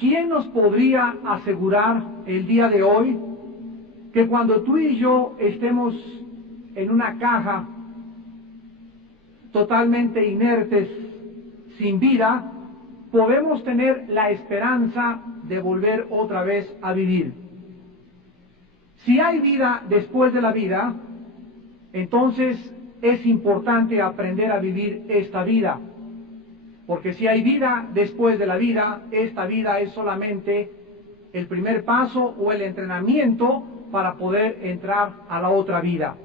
¿quién nos podría asegurar el día de hoy que cuando tú y yo estemos en una caja totalmente inertes, sin vida, podemos tener la esperanza de volver otra vez a vivir? Si hay vida después de la vida, entonces es importante aprender a vivir esta vida. Porque si hay vida después de la vida, esta vida es solamente el primer paso o el entrenamiento para poder entrar a la otra vida.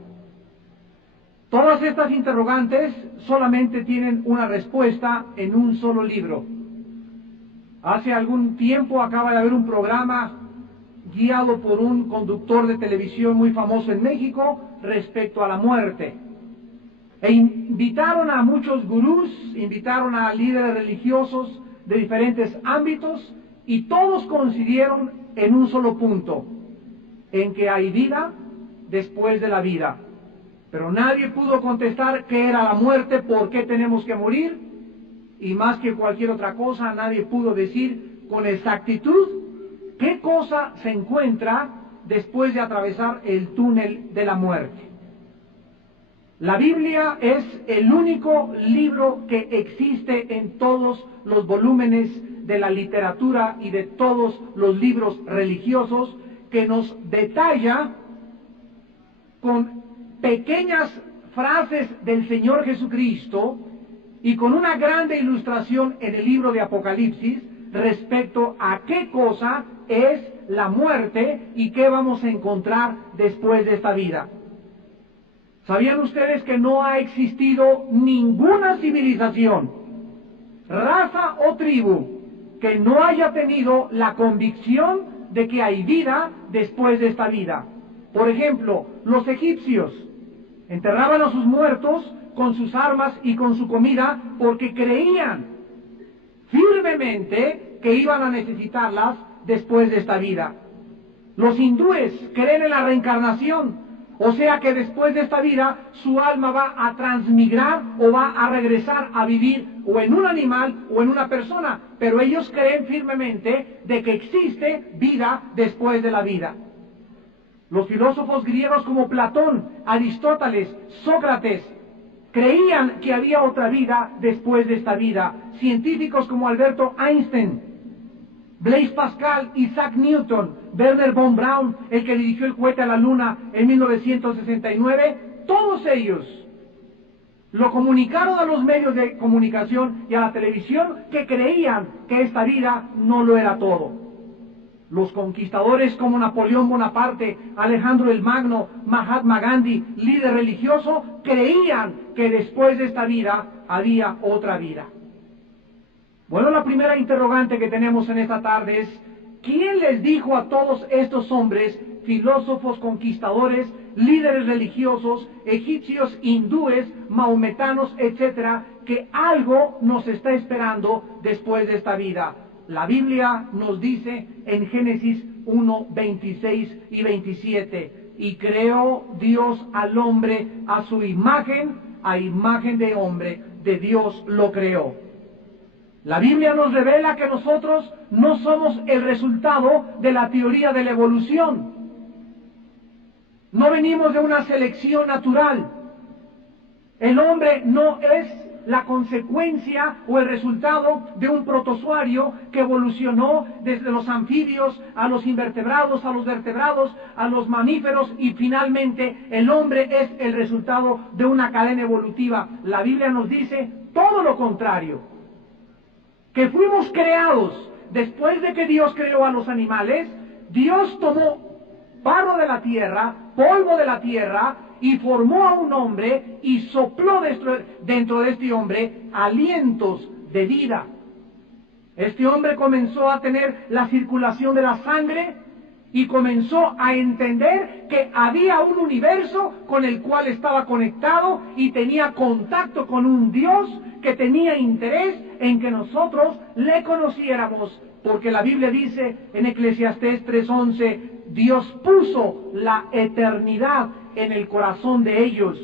Todas estas interrogantes solamente tienen una respuesta en un solo libro. Hace algún tiempo acaba de haber un programa guiado por un conductor de televisión muy famoso en México respecto a la muerte. E invitaron a muchos gurús, invitaron a líderes religiosos de diferentes ámbitos y todos coincidieron en un solo punto, en que hay vida después de la vida. Pero nadie pudo contestar qué era la muerte, por qué tenemos que morir, y más que cualquier otra cosa, nadie pudo decir con exactitud qué cosa se encuentra después de atravesar el túnel de la muerte. La Biblia es el único libro que existe en todos los volúmenes de la literatura y de todos los libros religiosos que nos detalla con pequeñas frases del Señor Jesucristo y con una grande ilustración en el libro de Apocalipsis respecto a qué cosa es la muerte y qué vamos a encontrar después de esta vida. ¿Sabían ustedes que no ha existido ninguna civilización, raza o tribu que no haya tenido la convicción de que hay vida después de esta vida? Por ejemplo, los egipcios enterraban a sus muertos con sus armas y con su comida porque creían firmemente que iban a necesitarlas después de esta vida. Los hindúes creen en la reencarnación, o sea que después de esta vida su alma va a transmigrar o va a regresar a vivir o en un animal o en una persona, pero ellos creen firmemente de que existe vida después de la vida. Los filósofos griegos como Platón, Aristóteles, Sócrates, creían que había otra vida después de esta vida. Científicos como Alberto Einstein, Blaise Pascal, Isaac Newton, Wernher von Braun, el que dirigió el cohete a la Luna en 1969, todos ellos lo comunicaron a los medios de comunicación y a la televisión que creían que esta vida no lo era todo. Los conquistadores como Napoleón Bonaparte, Alejandro el Magno, Mahatma Gandhi, líder religioso, creían que después de esta vida había otra vida. Bueno, la primera interrogante que tenemos en esta tarde es: ¿quién les dijo a todos estos hombres, filósofos, conquistadores, líderes religiosos, egipcios, hindúes, mahometanos, etcétera, que algo nos está esperando después de esta vida? La Biblia nos dice en Génesis 1, 26 y 27, y creó Dios al hombre a su imagen, a imagen de hombre, de Dios lo creó. La Biblia nos revela que nosotros no somos el resultado de la teoría de la evolución. No venimos de una selección natural. El hombre no es la consecuencia o el resultado de un protozoario que evolucionó desde los anfibios a los invertebrados, a los vertebrados, a los mamíferos, y finalmente el hombre es el resultado de una cadena evolutiva. La Biblia nos dice todo lo contrario, que fuimos creados después de que Dios creó a los animales. Dios tomó barro de la tierra, polvo de la tierra, y formó a un hombre y sopló dentro de este hombre alientos de vida. Este hombre comenzó a tener la circulación de la sangre y comenzó a entender que había un universo con el cual estaba conectado y tenía contacto con un Dios que tenía interés en que nosotros le conociéramos, porque la Biblia dice en Eclesiastés 3:11, Dios puso la eternidad en el corazón de ellos,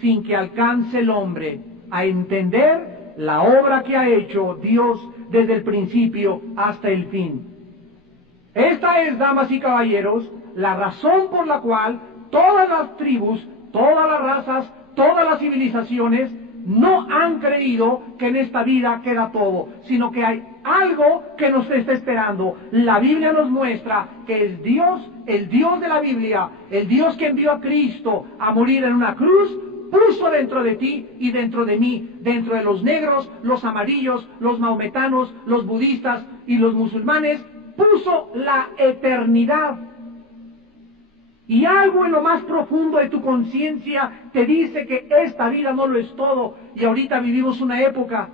sin que alcance el hombre a entender la obra que ha hecho Dios desde el principio hasta el fin. Esta es, damas y caballeros, la razón por la cual todas las tribus, todas las razas, todas las civilizaciones no han creído que en esta vida queda todo, sino que hay algo que nos está esperando. La Biblia nos muestra que el Dios de la Biblia, el Dios que envió a Cristo a morir en una cruz, puso dentro de ti y dentro de mí, dentro de los negros, los amarillos, los mahometanos, los budistas y los musulmanes, puso la eternidad. Y algo en lo más profundo de tu conciencia te dice que esta vida no lo es todo. Y ahorita vivimos una época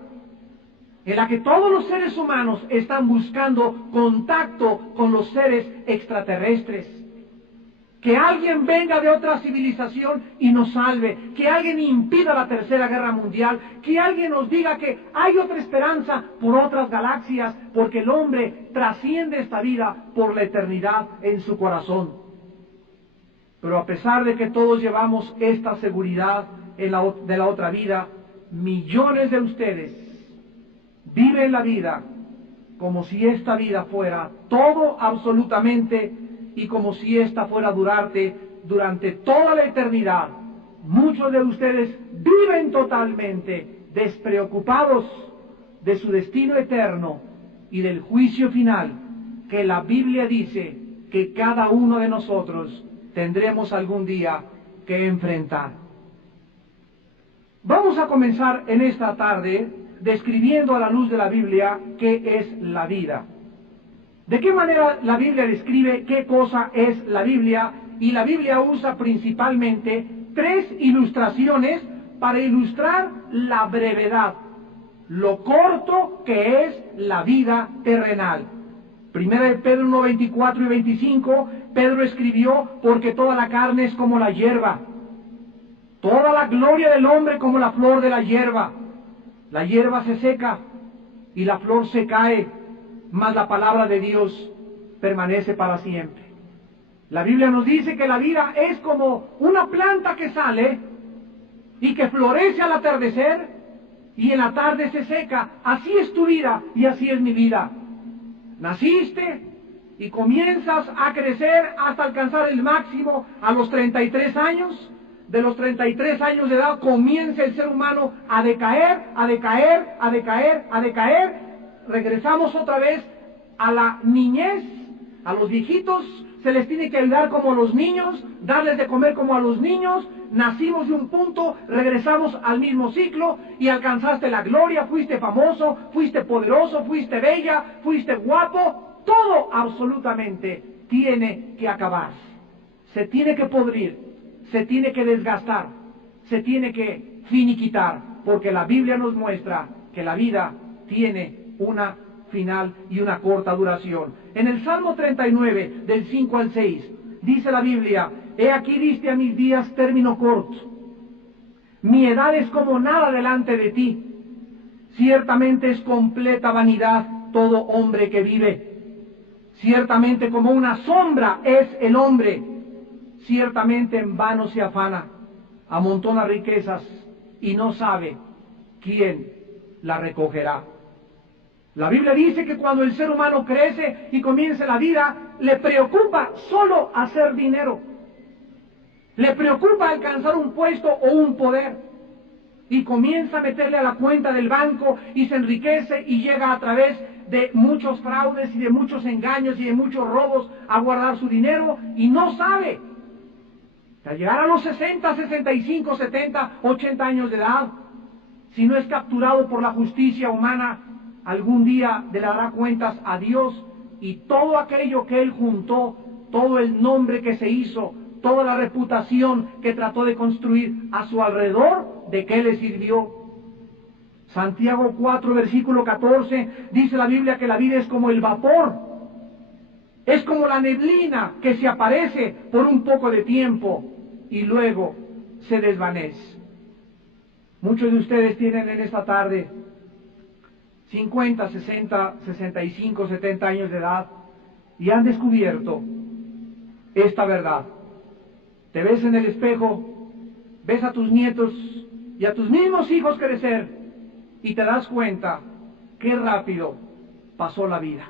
en la que todos los seres humanos están buscando contacto con los seres extraterrestres. Que alguien venga de otra civilización y nos salve, que alguien impida la Tercera Guerra Mundial, que alguien nos diga que hay otra esperanza por otras galaxias, porque el hombre trasciende esta vida por la eternidad en su corazón. Pero a pesar de que todos llevamos esta seguridad de la otra vida, millones de ustedes viven la vida como si esta vida fuera todo absolutamente y como si esta fuera a durarte durante toda la eternidad. Muchos de ustedes viven totalmente despreocupados de su destino eterno y del juicio final que la Biblia dice que cada uno de nosotros tendremos algún día que enfrentar. Vamos a comenzar en esta tarde describiendo a la luz de la Biblia qué es la vida. ¿De qué manera la Biblia describe qué cosa es la Biblia? Y la Biblia usa principalmente 3 ilustraciones para ilustrar la brevedad, lo corto que es la vida terrenal. Primera de Pedro 1, 24 y 25, Pedro escribió, porque toda la carne es como la hierba, toda la gloria del hombre como la flor de la hierba. La hierba se seca y la flor se cae, mas la palabra de Dios permanece para siempre. La Biblia nos dice que la vida es como una planta que sale y que florece al atardecer y en la tarde se seca. Así es tu vida y así es mi vida. Naciste y comienzas a crecer hasta alcanzar el máximo a los 33 años. De los 33 años de edad comienza el ser humano a decaer, a decaer, a decaer, a decaer. Regresamos otra vez a la niñez, a los viejitos se les tiene que ayudar como a los niños, darles de comer como a los niños. Nacimos de un punto, regresamos al mismo ciclo y alcanzaste la gloria, fuiste famoso, fuiste poderoso, fuiste bella, fuiste guapo. Todo absolutamente tiene que acabar, se tiene que podrir, se tiene que desgastar, se tiene que finiquitar, porque la Biblia nos muestra que la vida tiene una final y una corta duración. En el Salmo 39, del 5 al 6, dice la Biblia: he aquí diste a mis días término corto, mi edad es como nada delante de ti, ciertamente es completa vanidad todo hombre que vive, ciertamente como una sombra es el hombre, ciertamente en vano se afana, amontona riquezas y no sabe quién la recogerá. La Biblia dice que cuando el ser humano crece y comienza la vida, le preocupa solo hacer dinero, le preocupa alcanzar un puesto o un poder, y comienza a meterle a la cuenta del banco y se enriquece y llega a través de muchos fraudes y de muchos engaños y de muchos robos a guardar su dinero y no sabe. Al llegar a los 60, 65, 70, 80 años de edad, si no es capturado por la justicia humana, algún día le dará cuentas a Dios, y todo aquello que él juntó, todo el nombre que se hizo, toda la reputación que trató de construir a su alrededor, ¿de qué le sirvió? Santiago 4, versículo 14, dice la Biblia que la vida es como el vapor, es como la neblina que se aparece por un poco de tiempo y luego se desvanece. Muchos de ustedes tienen en esta tarde 50, 60, 65, 70 años de edad y han descubierto esta verdad. Te ves en el espejo, ves a tus nietos y a tus mismos hijos crecer y te das cuenta qué rápido pasó la vida.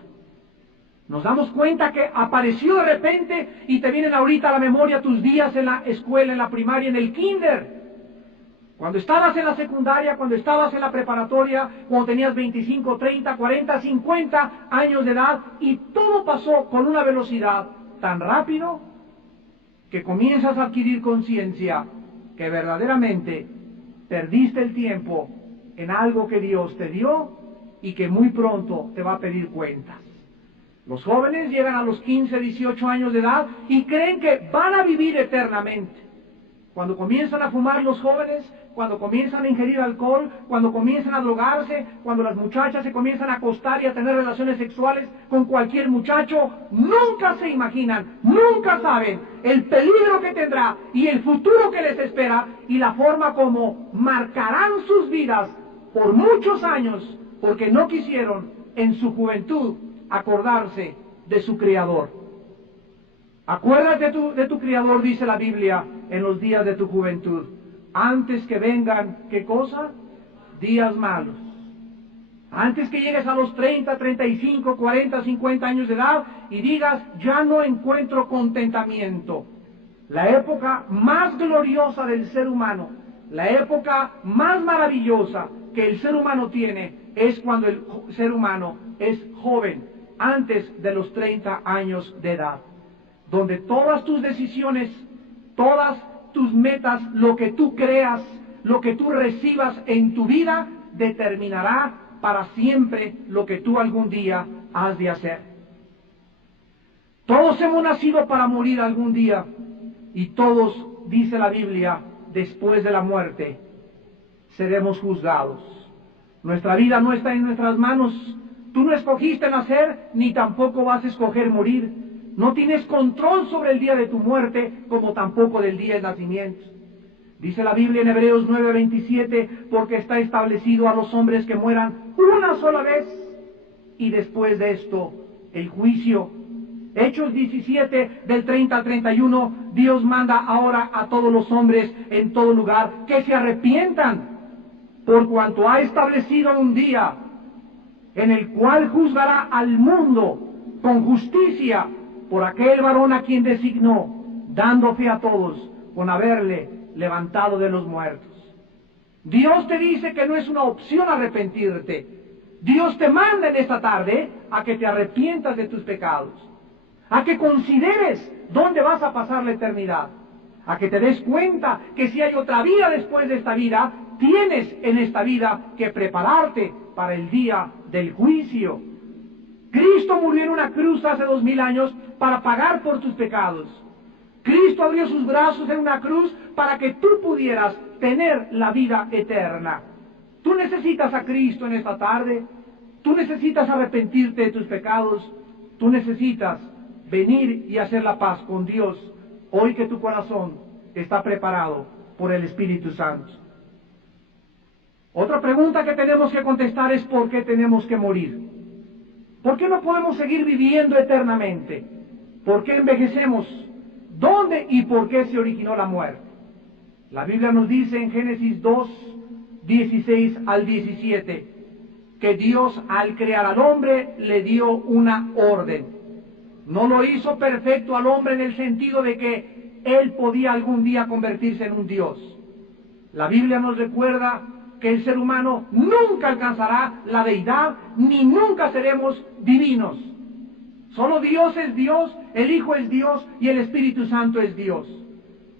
Nos damos cuenta que apareció de repente y te vienen ahorita a la memoria tus días en la escuela, en la primaria, en el kinder. Cuando estabas en la secundaria, cuando estabas en la preparatoria, cuando tenías 25, 30, 40, 50 años de edad, y todo pasó con una velocidad tan rápido que comienzas a adquirir conciencia que verdaderamente perdiste el tiempo en algo que Dios te dio y que muy pronto te va a pedir cuentas. Los jóvenes llegan a los 15, 18 años de edad y creen que van a vivir eternamente. Cuando comienzan a fumar los jóvenes, cuando comienzan a ingerir alcohol, cuando comienzan a drogarse, cuando las muchachas se comienzan a acostar y a tener relaciones sexuales con cualquier muchacho, nunca se imaginan, nunca saben el peligro que tendrá y el futuro que les espera y la forma como marcarán sus vidas por muchos años porque no quisieron en su juventud acordarse de su Creador. Acuérdate de tu Creador, dice la Biblia, en los días de tu juventud, antes que vengan, ¿qué cosa? Días malos. Antes que llegues a los 30, 35, 40, 50 años de edad y digas, ya no encuentro contentamiento. La época más gloriosa del ser humano, la época más maravillosa que el ser humano tiene, es cuando el ser humano es joven, antes de los 30 años de edad, donde todas tus decisiones, todas tus metas, lo que tú creas, lo que tú recibas en tu vida, determinará para siempre lo que tú algún día has de hacer. Todos hemos nacido para morir algún día, y todos, dice la Biblia, después de la muerte, seremos juzgados. Nuestra vida no está en nuestras manos. Tú no escogiste nacer, ni tampoco vas a escoger morir. No tienes control sobre el día de tu muerte, como tampoco del día del nacimiento. Dice la Biblia en Hebreos 9:27, porque está establecido a los hombres que mueran una sola vez, y después de esto, el juicio. Hechos 17, del 30 al 31, Dios manda ahora a todos los hombres en todo lugar que se arrepientan, por cuanto ha establecido un día en el cual juzgará al mundo con justicia por aquel varón a quien designó, dando fe a todos con haberle levantado de los muertos. Dios te dice que no es una opción arrepentirte. Dios te manda en esta tarde a que te arrepientas de tus pecados, a que consideres dónde vas a pasar la eternidad, a que te des cuenta que si hay otra vida después de esta vida, tienes en esta vida que prepararte para el día del juicio. Cristo murió en una cruz hace 2000 años para pagar por tus pecados. Cristo abrió sus brazos en una cruz para que tú pudieras tener la vida eterna. Tú necesitas a Cristo en esta tarde. Tú necesitas arrepentirte de tus pecados. Tú necesitas venir y hacer la paz con Dios hoy que tu corazón está preparado por el Espíritu Santo. Otra pregunta que tenemos que contestar es ¿por qué tenemos que morir? ¿Por qué no podemos seguir viviendo eternamente? ¿Por qué envejecemos? ¿Dónde y por qué se originó la muerte? La Biblia nos dice en Génesis 2, 16 al 17, que Dios al crear al hombre le dio una orden. No lo hizo perfecto al hombre en el sentido de que él podía algún día convertirse en un Dios. La Biblia nos recuerda que el ser humano nunca alcanzará la deidad, ni nunca seremos divinos. Solo Dios es Dios, el Hijo es Dios y el Espíritu Santo es Dios.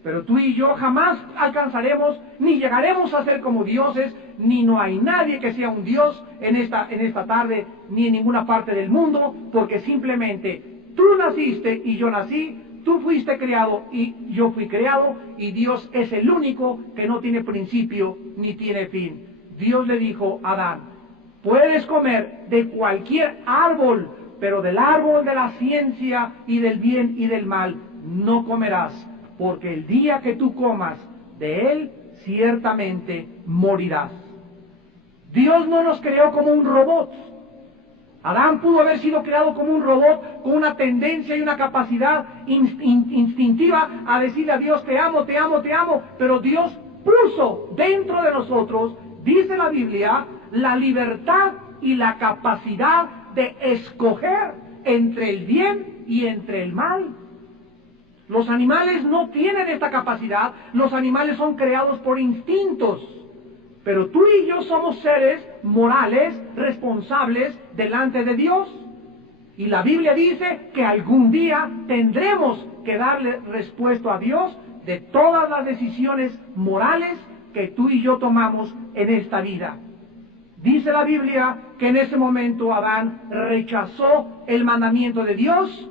Pero tú y yo jamás alcanzaremos, ni llegaremos a ser como dioses, ni no hay nadie que sea un Dios en esta tarde, ni en ninguna parte del mundo, porque simplemente tú naciste y yo nací, tú fuiste creado y yo fui creado, y Dios es el único que no tiene principio ni tiene fin. Dios le dijo a Adán, puedes comer de cualquier árbol, pero del árbol de la ciencia y del bien y del mal no comerás, porque el día que tú comas de él, ciertamente morirás. Dios no nos creó como un robot. Adán pudo haber sido creado como un robot con una tendencia y una capacidad instintiva a decirle a Dios, te amo, te amo, te amo, pero Dios puso dentro de nosotros, dice la Biblia, la libertad y la capacidad de escoger entre el bien y entre el mal. Los animales no tienen esta capacidad, los animales son creados por instintos, pero tú y yo somos seres morales, responsables delante de Dios. Y la Biblia dice que algún día tendremos que darle respuesta a Dios de todas las decisiones morales que tú y yo tomamos en esta vida. Dice la Biblia que en ese momento Adán rechazó el mandamiento de Dios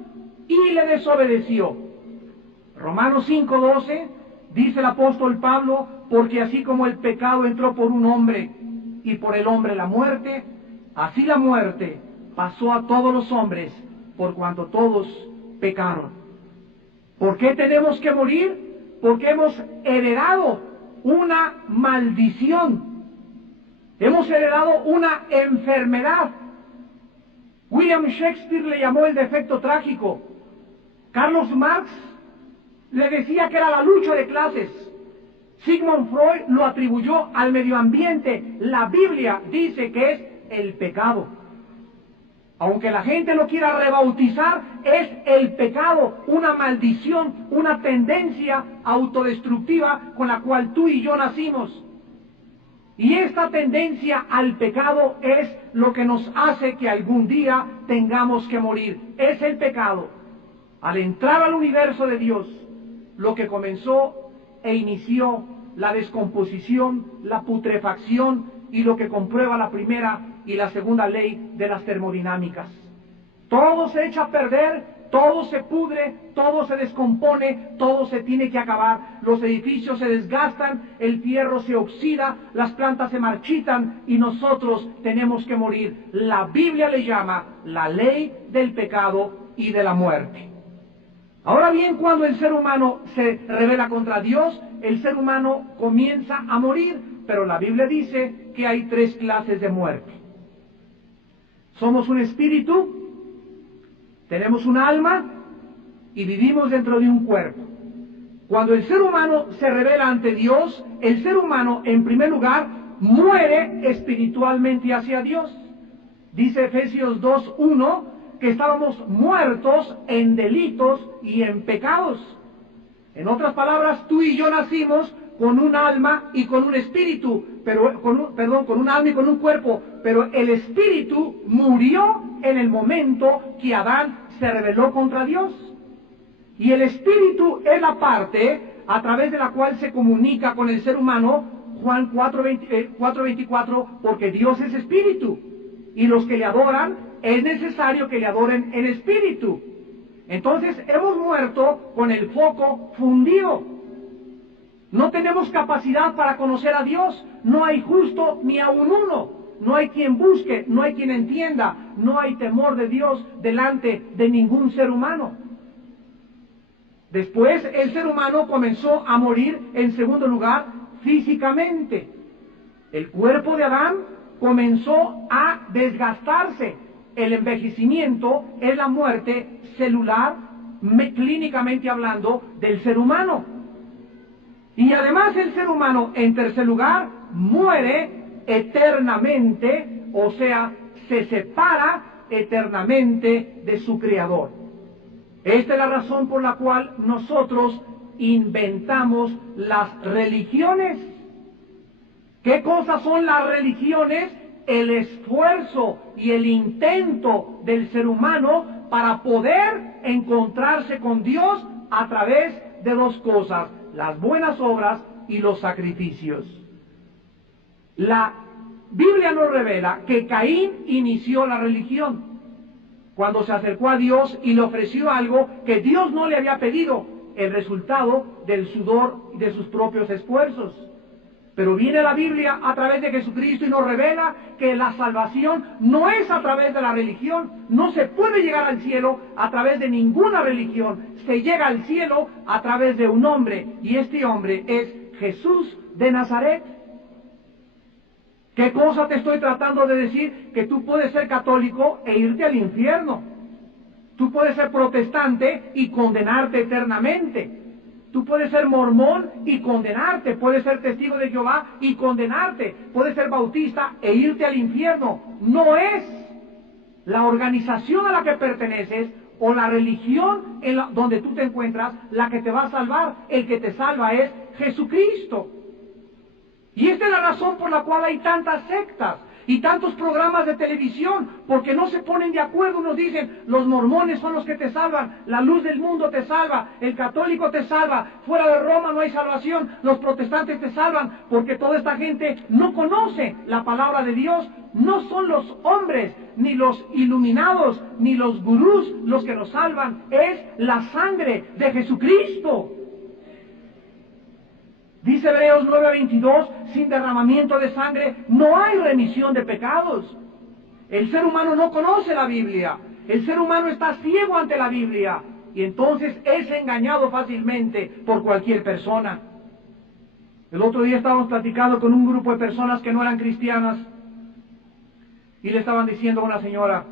y le desobedeció. Romanos 5:12 dice el apóstol Pablo, porque así como el pecado entró por un hombre y por el hombre la muerte, así la muerte pasó a todos los hombres por cuanto todos pecaron. ¿Por qué tenemos que morir? Porque hemos heredado una maldición. Hemos heredado una enfermedad. William Shakespeare le llamó el defecto trágico. Carlos Marx le decía que era la lucha de clases. Sigmund Freud lo atribuyó al medio ambiente. La Biblia dice que es el pecado. Aunque la gente lo quiera rebautizar, es el pecado, una maldición, una tendencia autodestructiva con la cual tú y yo nacimos. Y esta tendencia al pecado es lo que nos hace que algún día tengamos que morir. Es el pecado. Al entrar al universo de Dios, lo que comenzó e inició la descomposición, la putrefacción y lo que comprueba la primera y la segunda ley de las termodinámicas. Todo se echa a perder, todo se pudre, todo se descompone, todo se tiene que acabar. Los edificios se desgastan, el fierro se oxida, las plantas se marchitan y nosotros tenemos que morir. La Biblia le llama la ley del pecado y de la muerte. Ahora bien, cuando el ser humano se rebela contra Dios, el ser humano comienza a morir, pero la Biblia dice que hay 3 clases de muerte. Somos un espíritu, tenemos un alma y vivimos dentro de un cuerpo. Cuando el ser humano se rebela ante Dios, el ser humano, en primer lugar, muere espiritualmente hacia Dios. Dice Efesios 2:1 que estábamos muertos en delitos y en pecados. En otras palabras, tú y yo nacimos con un alma y con un espíritu, con un alma y con un cuerpo, pero el espíritu murió en el momento que Adán se rebeló contra Dios. Y el espíritu es la parte a través de la cual se comunica con el ser humano, Juan 4:24, porque Dios es espíritu, y los que le adoran, es necesario que le adoren en espíritu. Entonces hemos muerto con el foco fundido. No tenemos capacidad para conocer a Dios, no hay justo ni aun uno, no hay quien busque, no hay quien entienda, no hay temor de Dios delante de ningún ser humano. Después el ser humano comenzó a morir, en segundo lugar, físicamente. El cuerpo de Adán comenzó a desgastarse. El envejecimiento es la muerte celular, clínicamente hablando, del ser humano. Y además el ser humano, en tercer lugar, muere eternamente, o sea, se separa eternamente de su Creador. Esta es la razón por la cual nosotros inventamos las religiones. ¿Qué cosas son las religiones? El esfuerzo y el intento del ser humano para poder encontrarse con Dios a través de 2 cosas, las buenas obras y los sacrificios. La Biblia nos revela que Caín inició la religión cuando se acercó a Dios y le ofreció algo que Dios no le había pedido, el resultado del sudor de sus propios esfuerzos. Pero viene la Biblia a través de Jesucristo y nos revela que la salvación no es a través de la religión, no se puede llegar al cielo a través de ninguna religión, se llega al cielo a través de un hombre, y este hombre es Jesús de Nazaret. ¿Qué cosa te estoy tratando de decir? Que tú puedes ser católico e irte al infierno. Tú puedes ser protestante y condenarte eternamente. Tú puedes ser mormón y condenarte, puedes ser testigo de Jehová y condenarte, puedes ser bautista e irte al infierno. No es la organización a la que perteneces o la religión donde tú te encuentras la que te va a salvar. El que te salva es Jesucristo. Y esta es la razón por la cual hay tantas sectas y tantos programas de televisión, porque no se ponen de acuerdo. Unos dicen, los mormones son los que te salvan, la luz del mundo te salva, el católico te salva, fuera de Roma no hay salvación, los protestantes te salvan, porque toda esta gente no conoce la palabra de Dios. No son los hombres, ni los iluminados, ni los gurús los que nos salvan, es la sangre de Jesucristo. Dice Hebreos 9:22, sin derramamiento de sangre no hay remisión de pecados. El ser humano no conoce la Biblia, el ser humano está ciego ante la Biblia, y entonces es engañado fácilmente por cualquier persona. El otro día estábamos platicando con un grupo de personas que no eran cristianas, y le estaban diciendo a una señora,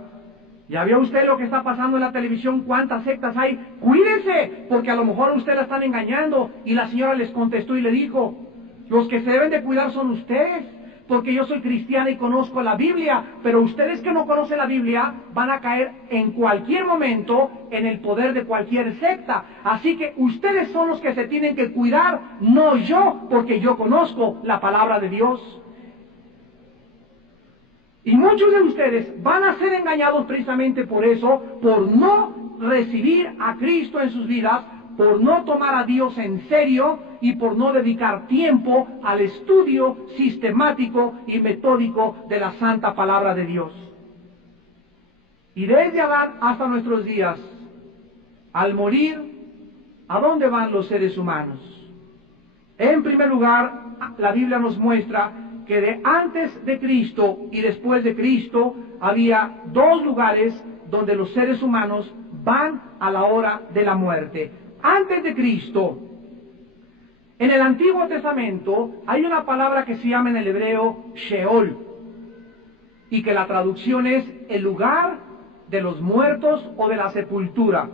¿ya vio usted lo que está pasando en la televisión? ¿Cuántas sectas hay? Cuídense, porque a lo mejor a usted la están engañando. Y la señora les contestó y le dijo, los que se deben de cuidar son ustedes, porque yo soy cristiana y conozco la Biblia, pero ustedes que no conocen la Biblia van a caer en cualquier momento en el poder de cualquier secta. Así que ustedes son los que se tienen que cuidar, no yo, porque yo conozco la palabra de Dios. Y muchos de ustedes van a ser engañados precisamente por eso, por no recibir a Cristo en sus vidas, por no tomar a Dios en serio y por no dedicar tiempo al estudio sistemático y metódico de la santa palabra de Dios. Y desde Adán hasta nuestros días, al morir, ¿a dónde van los seres humanos? En primer lugar, la Biblia nos muestra que de antes de Cristo y después de Cristo había dos lugares donde los seres humanos van a la hora de la muerte. Antes de Cristo, en el Antiguo Testamento hay una palabra que se llama en el hebreo Sheol, y que la traducción es el lugar de los muertos o de la sepultura.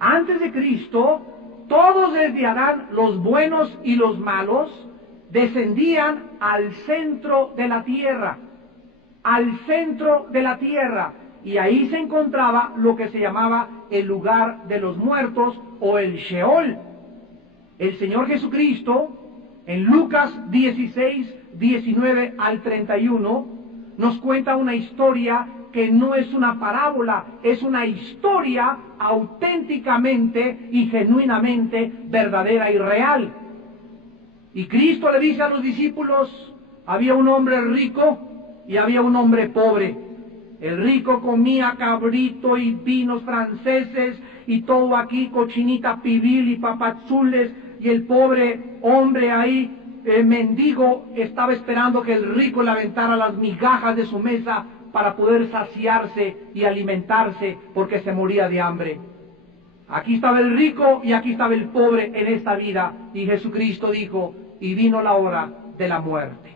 Antes de Cristo, todos desde Adán, los buenos y los malos, descendían al centro de la tierra, y ahí se encontraba lo que se llamaba el lugar de los muertos o el Sheol. El Señor Jesucristo, en Lucas 16, 19 al 31, nos cuenta una historia que no es una parábola, es una historia auténticamente y genuinamente verdadera y real. Y Cristo le dice a los discípulos, había un hombre rico y había un hombre pobre. El rico comía cabrito y vinos franceses y todo aquí, cochinita pibil y papazules, y el pobre hombre ahí, mendigo, estaba esperando que el rico le aventara las migajas de su mesa para poder saciarse y alimentarse, porque se moría de hambre. Aquí estaba el rico y aquí estaba el pobre en esta vida, y Jesucristo dijo, y vino la hora de la muerte.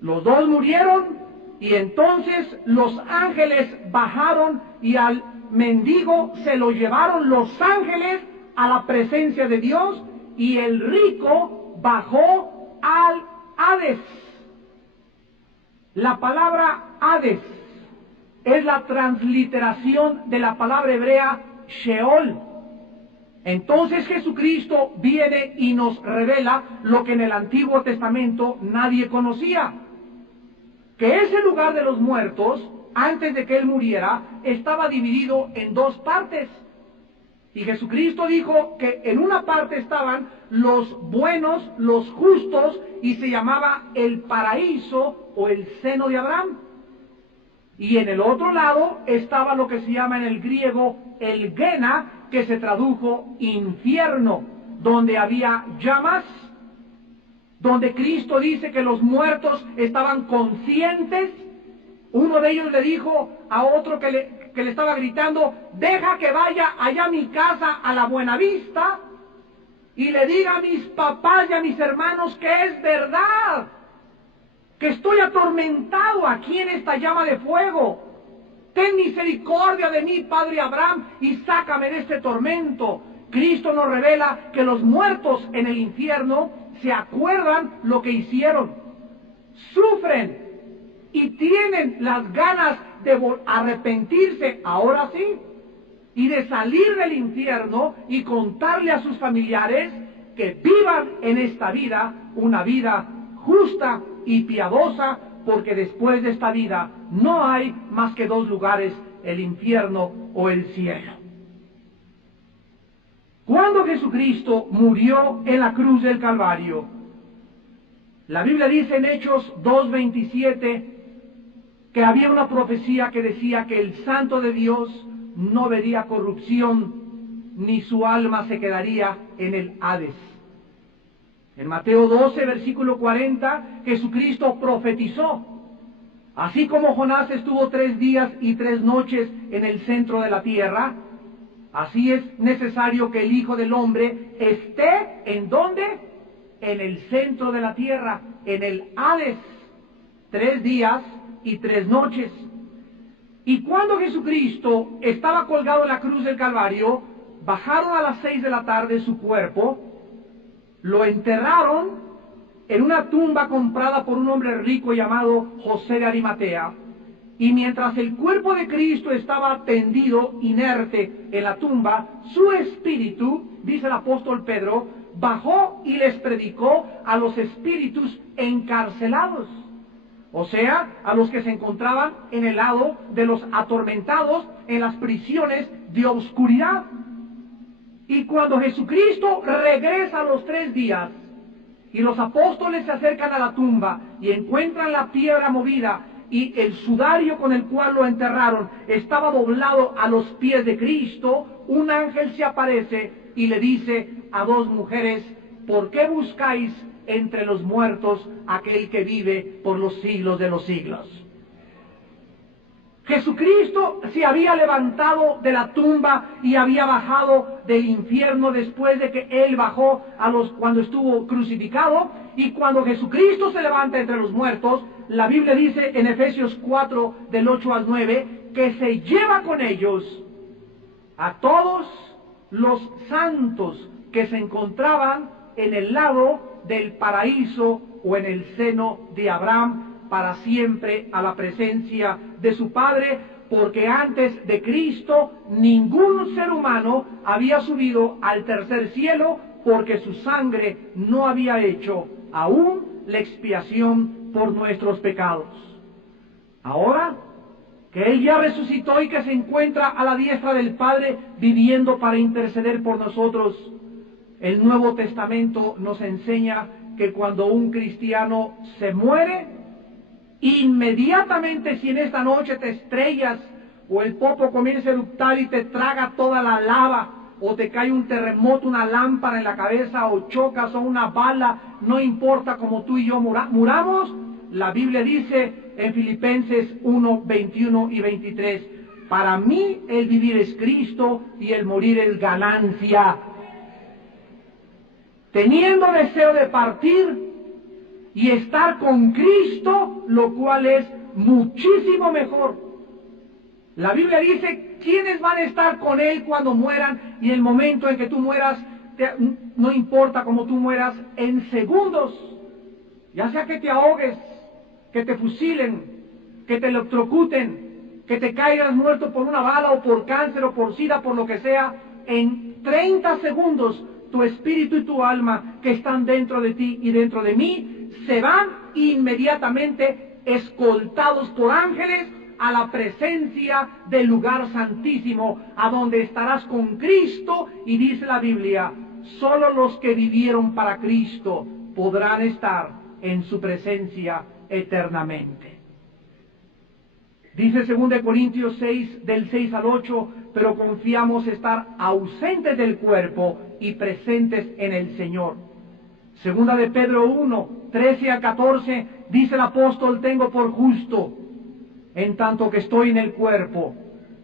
Los dos murieron, y entonces los ángeles bajaron y al mendigo se lo llevaron los ángeles a la presencia de Dios, y el rico bajó al Hades. La palabra Hades es la transliteración de la palabra hebrea Sheol. Entonces Jesucristo viene y nos revela lo que en el Antiguo Testamento nadie conocía, que ese lugar de los muertos, antes de que Él muriera, estaba dividido en dos partes. Y Jesucristo dijo que en una parte estaban los buenos, los justos, y se llamaba el paraíso o el seno de Abraham. Y en el otro lado estaba lo que se llama en el griego el Gena, que se tradujo infierno, donde había llamas, donde Cristo dice que los muertos estaban conscientes. Uno de ellos le dijo a otro que le estaba gritando, deja que vaya allá a mi casa a la Buenavista y le diga a mis papás y a mis hermanos que es verdad, que estoy atormentado aquí en esta llama de fuego. Ten misericordia de mí, Padre Abraham, y sácame de este tormento. Cristo nos revela que los muertos en el infierno se acuerdan lo que hicieron, sufren y tienen las ganas de arrepentirse, ahora sí, y de salir del infierno y contarle a sus familiares que vivan en esta vida una vida justa y piadosa, porque después de esta vida no hay más que dos lugares, el infierno o el cielo. Cuando Jesucristo murió en la cruz del Calvario, la Biblia dice en Hechos 2:27 que había una profecía que decía que el Santo de Dios no vería corrupción, ni su alma se quedaría en el Hades. En Mateo 12, versículo 40, Jesucristo profetizó: así como Jonás estuvo 3 días y 3 noches en el centro de la tierra, así es necesario que el Hijo del Hombre esté, ¿en dónde? En el centro de la tierra, en el Hades, 3 días y 3 noches. Y cuando Jesucristo estaba colgado en la cruz del Calvario, bajaron a las 6 de la tarde su cuerpo, lo enterraron en una tumba comprada por un hombre rico llamado José de Arimatea, y mientras el cuerpo de Cristo estaba tendido, inerte, en la tumba, su espíritu, dice el apóstol Pedro, bajó y les predicó a los espíritus encarcelados, o sea, a los que se encontraban en el lado de los atormentados en las prisiones de oscuridad. Y cuando Jesucristo regresa a los 3 días, y los apóstoles se acercan a la tumba y encuentran la piedra movida, y el sudario con el cual lo enterraron estaba doblado a los pies de Cristo, un ángel se aparece y le dice a 2 mujeres: ¿por qué buscáis entre los muertos aquel que vive por los siglos de los siglos? Jesucristo se había levantado de la tumba y había bajado del infierno después de que Él bajó cuando estuvo crucificado. Y cuando Jesucristo se levanta entre los muertos, la Biblia dice en Efesios 4, del 8 al 9, que se lleva con ellos a todos los santos que se encontraban en el lado del paraíso o en el seno de Abraham, para siempre a la presencia de su Padre, porque antes de Cristo ningún ser humano había subido al tercer cielo, porque su sangre no había hecho aún la expiación por nuestros pecados. Ahora que Él ya resucitó y que se encuentra a la diestra del Padre viviendo para interceder por nosotros, el Nuevo Testamento nos enseña que cuando un cristiano se muere, inmediatamente, si en esta noche te estrellas o el popo comienza a eruptar y te traga toda la lava, o te cae un terremoto, una lámpara en la cabeza, o chocas o una bala, no importa como tú y yo muramos, la Biblia dice en Filipenses 1, 21 y 23, para mí el vivir es Cristo y el morir es ganancia. Teniendo deseo de partir y estar con Cristo, lo cual es muchísimo mejor. La Biblia dice quiénes van a estar con Él cuando mueran, y el momento en que tú mueras, no importa cómo tú mueras, en segundos, ya sea que te ahogues, que te fusilen, que te electrocuten, que te caigas muerto por una bala o por cáncer o por sida, por lo que sea, en 30 segundos tu espíritu y tu alma que están dentro de ti y dentro de mí se van inmediatamente escoltados por ángeles a la presencia del lugar santísimo, a donde estarás con Cristo. Y dice la Biblia, solo los que vivieron para Cristo podrán estar en su presencia eternamente. Dice 2 Corintios 6, del 6 al 8, pero confiamos estar ausentes del cuerpo y presentes en el Señor. Segunda de Pedro 1, 13 a 14, dice el apóstol, tengo por justo, en tanto que estoy en el cuerpo,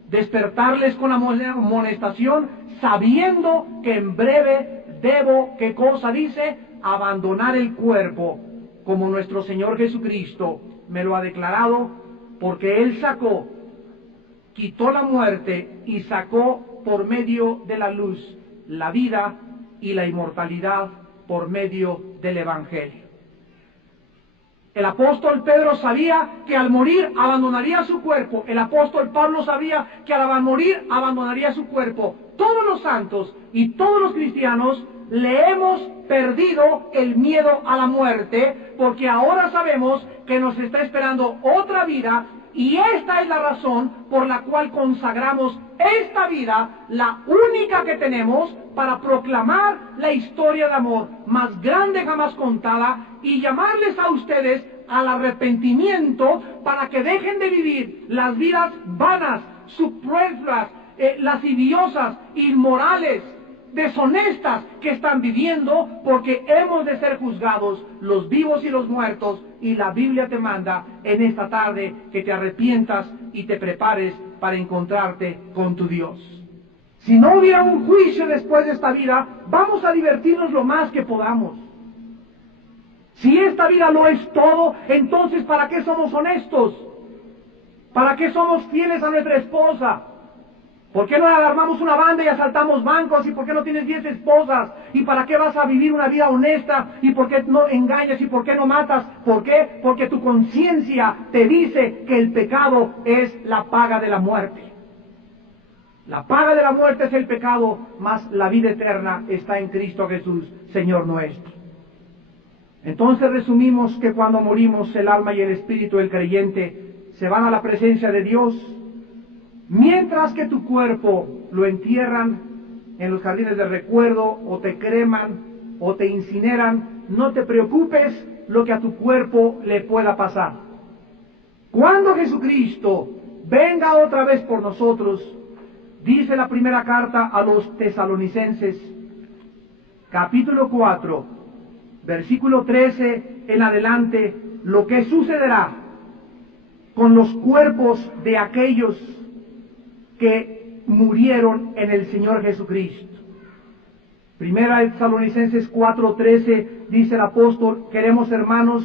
despertarles con amonestación, sabiendo que en breve debo, ¿qué cosa dice? Abandonar el cuerpo, como nuestro Señor Jesucristo me lo ha declarado, porque Él quitó la muerte y sacó por medio de la luz la vida y la inmortalidad por medio del Evangelio. El apóstol Pedro sabía que al morir abandonaría su cuerpo. El apóstol Pablo sabía que al morir abandonaría su cuerpo. Todos los santos y todos los cristianos le hemos perdido el miedo a la muerte, porque ahora sabemos que nos está esperando otra vida, y esta es la razón por la cual consagramos esta vida, la única que tenemos, para proclamar la historia de amor más grande jamás contada, y llamarles a ustedes al arrepentimiento para que dejen de vivir las vidas vanas, superfluas, lasciviosas, inmorales, deshonestas que están viviendo, porque hemos de ser juzgados los vivos y los muertos, y la Biblia te manda en esta tarde que te arrepientas y te prepares para encontrarte con tu Dios. Si no hubiera un juicio después de esta vida, vamos a divertirnos lo más que podamos. Si esta vida lo es todo, entonces ¿para qué somos honestos? ¿Para qué somos fieles a nuestra esposa? ¿Por qué no armamos una banda y asaltamos bancos? ¿Y por qué no tienes 10 esposas? ¿Y para qué vas a vivir una vida honesta? ¿Y por qué no engañas? ¿Y por qué no matas? ¿Por qué? Porque tu conciencia te dice que el pecado es la paga de la muerte. La paga de la muerte es el pecado, mas la vida eterna está en Cristo Jesús, Señor nuestro. Entonces resumimos que cuando morimos, el alma y el espíritu del creyente se van a la presencia de Dios, mientras que tu cuerpo lo entierran en los jardines de recuerdo, o te creman, o te incineran. No te preocupes lo que a tu cuerpo le pueda pasar. Cuando Jesucristo venga otra vez por nosotros, dice la primera carta a los Tesalonicenses, capítulo 4, versículo 13 en adelante, lo que sucederá con los cuerpos de aquellos que murieron en el Señor Jesucristo. Primera de Tesalonicenses 4:13 dice el apóstol: queremos, hermanos,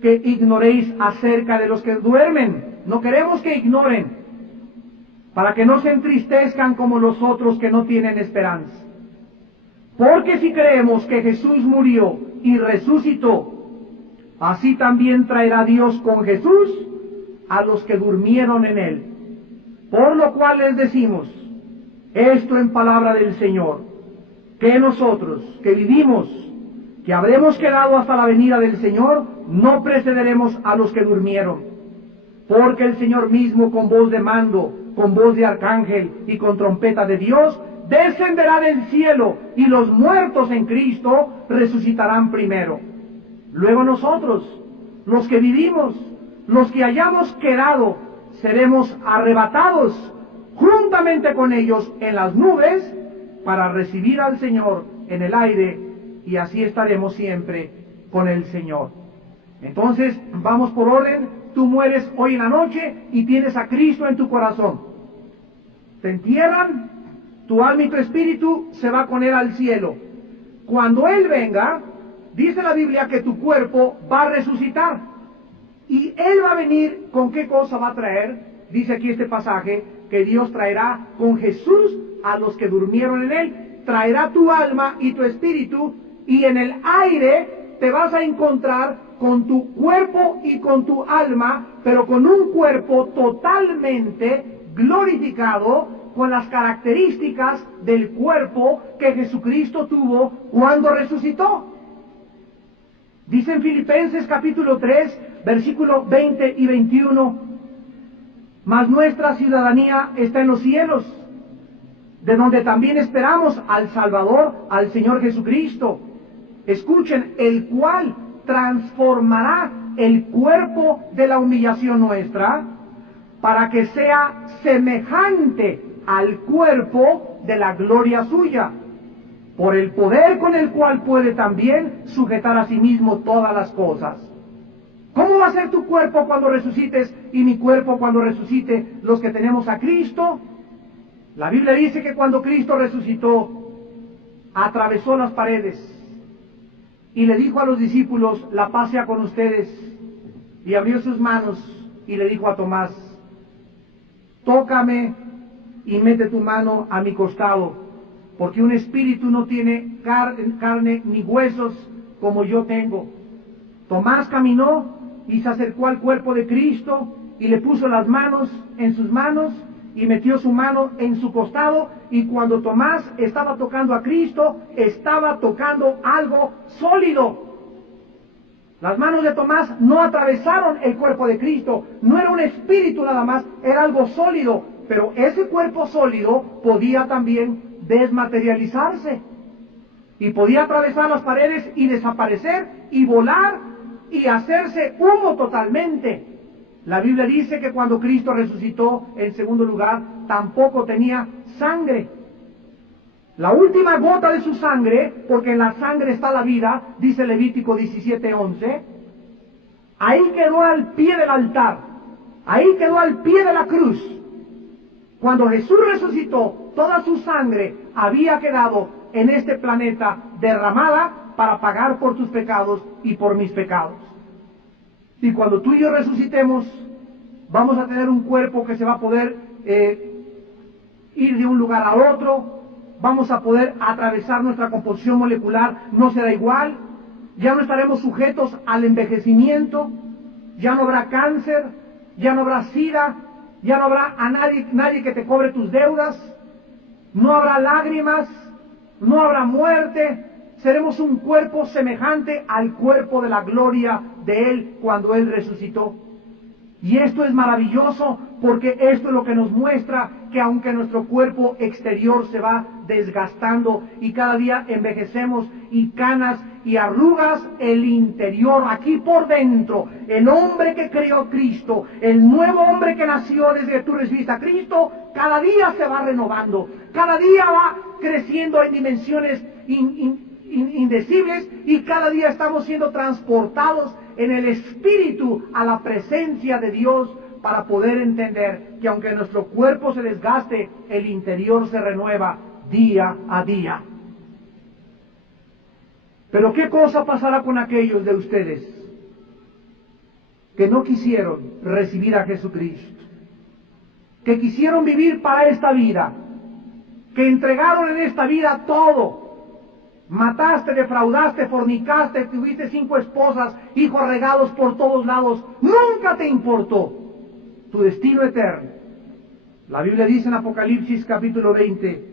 que ignoréis acerca de los que duermen. No queremos que ignoren, para que no se entristezcan como los otros que no tienen esperanza. Porque si creemos que Jesús murió y resucitó, así también traerá Dios con Jesús a los que durmieron en él. Por lo cual les decimos esto en palabra del Señor, que nosotros, que vivimos, que habremos quedado hasta la venida del Señor, no precederemos a los que durmieron. Porque el Señor mismo, con voz de mando, con voz de arcángel y con trompeta de Dios, descenderá del cielo, y los muertos en Cristo resucitarán primero. Luego nosotros, los que vivimos, los que hayamos quedado, seremos arrebatados juntamente con ellos en las nubes para recibir al Señor en el aire, y así estaremos siempre con el Señor. Entonces, vamos por orden. Tú mueres hoy en la noche y tienes a Cristo en tu corazón. Te entierran, tu alma y tu espíritu se va con Él al cielo. Cuando Él venga, dice la Biblia que tu cuerpo va a resucitar. Y Él va a venir, ¿con qué cosa va a traer? Dice aquí este pasaje, que Dios traerá con Jesús a los que durmieron en Él. Traerá tu alma y tu espíritu, y en el aire te vas a encontrar con tu cuerpo y con tu alma, pero con un cuerpo totalmente glorificado, con las características del cuerpo que Jesucristo tuvo cuando resucitó. Dice en Filipenses capítulo 3, versículos 20 y 21, mas nuestra ciudadanía está en los cielos, de donde también esperamos al Salvador, al Señor Jesucristo. Escuchen, el cual transformará el cuerpo de la humillación nuestra, para que sea semejante al cuerpo de la gloria suya, por el poder con el cual puede también sujetar a sí mismo todas las cosas. ¿Cómo va a ser tu cuerpo cuando resucites y mi cuerpo cuando resucite los que tenemos a Cristo? La Biblia dice que cuando Cristo resucitó, atravesó las paredes y le dijo a los discípulos: la paz sea con ustedes, y abrió sus manos y le dijo a Tomás: tócame y mete tu mano a mi costado, porque un espíritu no tiene carne ni huesos como yo tengo. Tomás caminó y se acercó al cuerpo de Cristo y le puso las manos en sus manos y metió su mano en su costado, y cuando Tomás estaba tocando a Cristo, estaba tocando algo sólido. Las manos de Tomás no atravesaron el cuerpo de Cristo, no era un espíritu nada más, era algo sólido, pero ese cuerpo sólido podía también desmaterializarse y podía atravesar las paredes y desaparecer y volar y hacerse humo totalmente. La Biblia dice que cuando Cristo resucitó, en segundo lugar, tampoco tenía sangre. La última gota de su sangre, porque en la sangre está la vida, dice Levítico 17:11, ahí quedó al pie del altar, ahí quedó al pie de la cruz. Cuando Jesús resucitó, toda su sangre había quedado en este planeta derramada para pagar por tus pecados y por mis pecados. Y cuando tú y yo resucitemos, vamos a tener un cuerpo que se va a poder ir de un lugar a otro, vamos a poder atravesar nuestra composición molecular, no será igual, ya no estaremos sujetos al envejecimiento, ya no habrá cáncer, ya no habrá sida, ya no habrá nadie que te cobre tus deudas, no habrá lágrimas, no habrá muerte. Seremos un cuerpo semejante al cuerpo de la gloria de Él cuando Él resucitó. Y esto es maravilloso, porque esto es lo que nos muestra que aunque nuestro cuerpo exterior se va desgastando y cada día envejecemos y canas y arrugas, el interior, aquí por dentro, el hombre que creó Cristo, el nuevo hombre que nació desde que tú recibiste a Cristo, cada día se va renovando, cada día va creciendo en dimensiones indecibles, y cada día estamos siendo transportados en el Espíritu a la presencia de Dios para poder entender que aunque nuestro cuerpo se desgaste, el interior se renueva día a día. Pero ¿qué cosa pasará con aquellos de ustedes que no quisieron recibir a Jesucristo, que quisieron vivir para esta vida, que entregaron en esta vida todo? Mataste, defraudaste, fornicaste, tuviste 5 esposas, hijos regados por todos lados. Nunca te importó tu destino eterno. La Biblia dice en Apocalipsis capítulo 20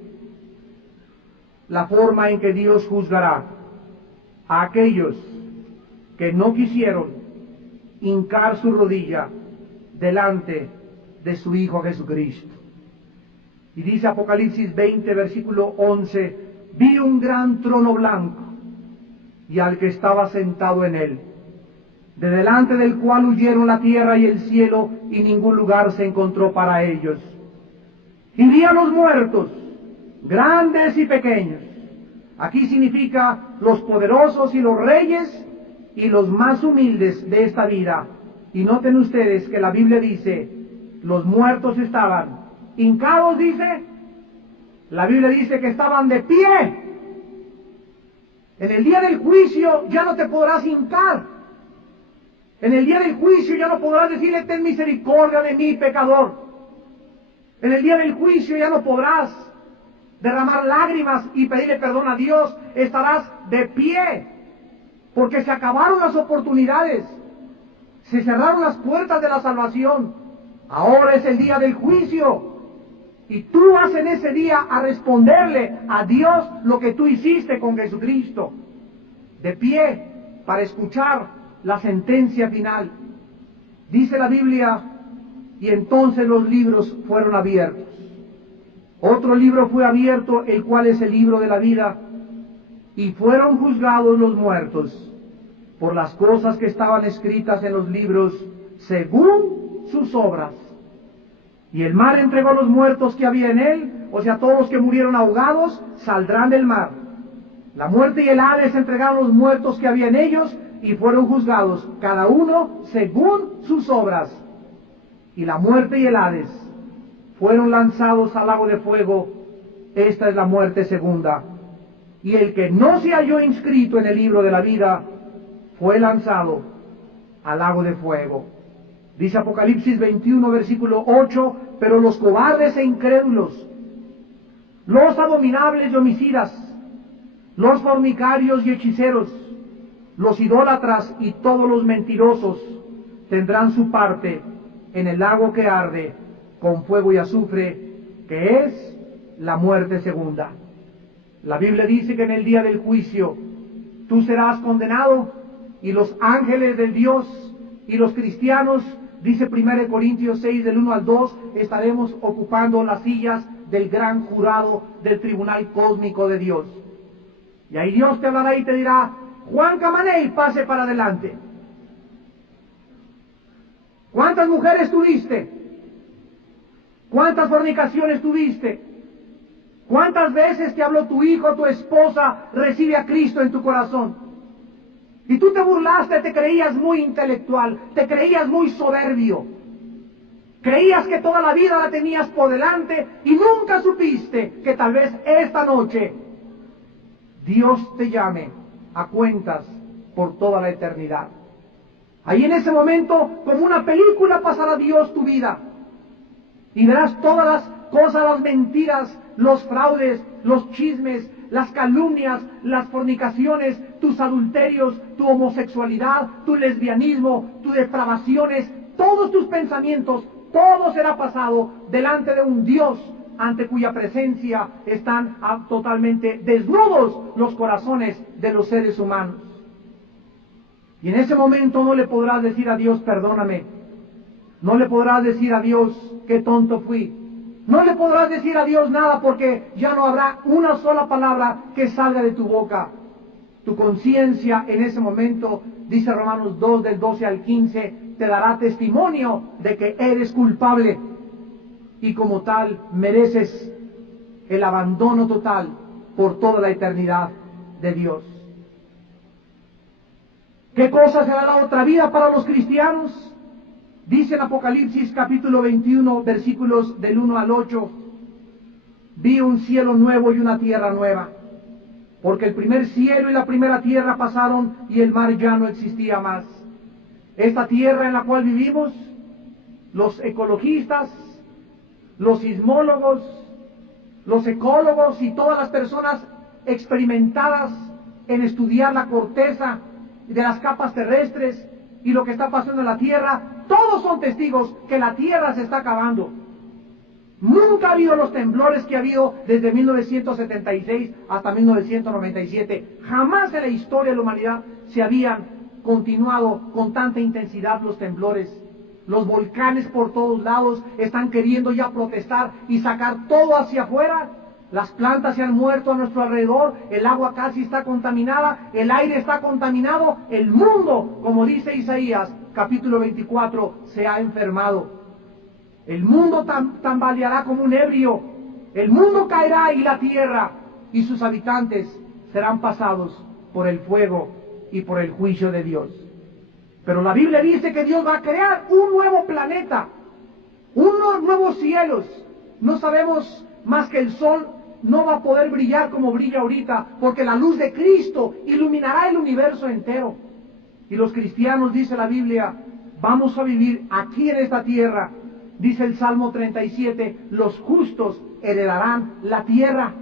la forma en que Dios juzgará a aquellos que no quisieron hincar su rodilla delante de su Hijo Jesucristo. Y dice Apocalipsis 20, versículo 11, vi un gran trono blanco y al que estaba sentado en él, de delante del cual huyeron la tierra y el cielo, y ningún lugar se encontró para ellos. Y vi a los muertos, grandes y pequeños. Aquí significa los poderosos y los reyes y los más humildes de esta vida. Y noten ustedes que la Biblia dice, los muertos estaban hincados, dice. La Biblia dice que estaban de pie. En el día del juicio ya no te podrás hincar. En el día del juicio ya no podrás decirle, ten misericordia de mí, pecador. En el día del juicio ya no podrás derramar lágrimas y pedirle perdón a Dios. Estarás de pie, porque se acabaron las oportunidades, se cerraron las puertas de la salvación. Ahora es el día del juicio, y tú vas en ese día a responderle a Dios lo que tú hiciste con Jesucristo, de pie para escuchar la sentencia final. Dice la Biblia, y entonces los libros fueron abiertos. Otro libro fue abierto, el cual es el libro de la vida, y fueron juzgados los muertos por las cosas que estaban escritas en los libros según sus obras. Y el mar entregó a los muertos que había en él, o sea, todos los que murieron ahogados saldrán del mar. La muerte y el Hades entregaron a los muertos que había en ellos, y fueron juzgados, cada uno según sus obras. Y la muerte y el Hades fueron lanzados al lago de fuego. Esta es la muerte segunda. Y el que no se halló inscrito en el libro de la vida fue lanzado al lago de fuego. Dice Apocalipsis 21, versículo 8, pero los cobardes e incrédulos, los abominables y homicidas, los fornicarios y hechiceros, Los idólatras y todos los mentirosos tendrán su parte en el lago que arde con fuego y azufre, que es la muerte segunda. La Biblia dice que en el día del juicio tú serás condenado, y los ángeles del Dios y los cristianos, dice 1 Corintios 6 del 1 al 2, estaremos ocupando las sillas del gran jurado del tribunal cósmico de Dios. Y ahí Dios te hablará y te dirá: Juan Camaney, pase para adelante. ¿Cuántas mujeres tuviste? ¿Cuántas fornicaciones tuviste? ¿Cuántas veces te habló tu hijo, tu esposa, recibe a Cristo en tu corazón? Y tú te burlaste, te creías muy intelectual, te creías muy soberbio. Creías que toda la vida la tenías por delante y nunca supiste que tal vez esta noche Dios te llame a cuentas por toda la eternidad. Ahí en ese momento, como una película, pasará Dios tu vida. Y verás todas las cosas, las mentiras, los fraudes, los chismes, las calumnias, las fornicaciones, tus adulterios, tu homosexualidad, tu lesbianismo, tus depravaciones, todos tus pensamientos, todo será pasado delante de un Dios ante cuya presencia están totalmente desnudos los corazones de los seres humanos. Y en ese momento no le podrás decir a Dios: perdóname. No le podrás decir a Dios: qué tonto fui. No le podrás decir a Dios nada, porque ya no habrá una sola palabra que salga de tu boca. Tu conciencia en ese momento, dice Romanos 2 del 12 al 15, te dará testimonio de que eres culpable y como tal mereces el abandono total por toda la eternidad de Dios. ¿Qué cosa será la otra vida para los cristianos? Dice en Apocalipsis capítulo 21, versículos del 1 al 8, vi un cielo nuevo y una tierra nueva, porque el primer cielo y la primera tierra pasaron y el mar ya no existía más. Esta tierra en la cual vivimos, los ecologistas, los sismólogos, los ecólogos y todas las personas experimentadas en estudiar la corteza de las capas terrestres y lo que está pasando en la tierra, todos son testigos que la tierra se está acabando. Nunca ha habido los temblores que ha habido desde 1976 hasta 1997. Jamás en la historia de la humanidad se habían continuado con tanta intensidad los temblores. Los volcanes por todos lados están queriendo ya protestar y sacar todo hacia afuera. Las plantas se han muerto a nuestro alrededor, el agua casi está contaminada, el aire está contaminado, el mundo, como dice Isaías, capítulo 24, se ha enfermado. El mundo tambaleará como un ebrio, el mundo caerá y la tierra y sus habitantes serán pasados por el fuego y por el juicio de Dios. Pero la Biblia dice que Dios va a crear un nuevo planeta, unos nuevos cielos. No sabemos más que el sol no va a poder brillar como brilla ahorita, porque la luz de Cristo iluminará el universo entero. Y los cristianos, dice la Biblia, vamos a vivir aquí en esta tierra. Dice el Salmo 37, los justos heredarán la tierra.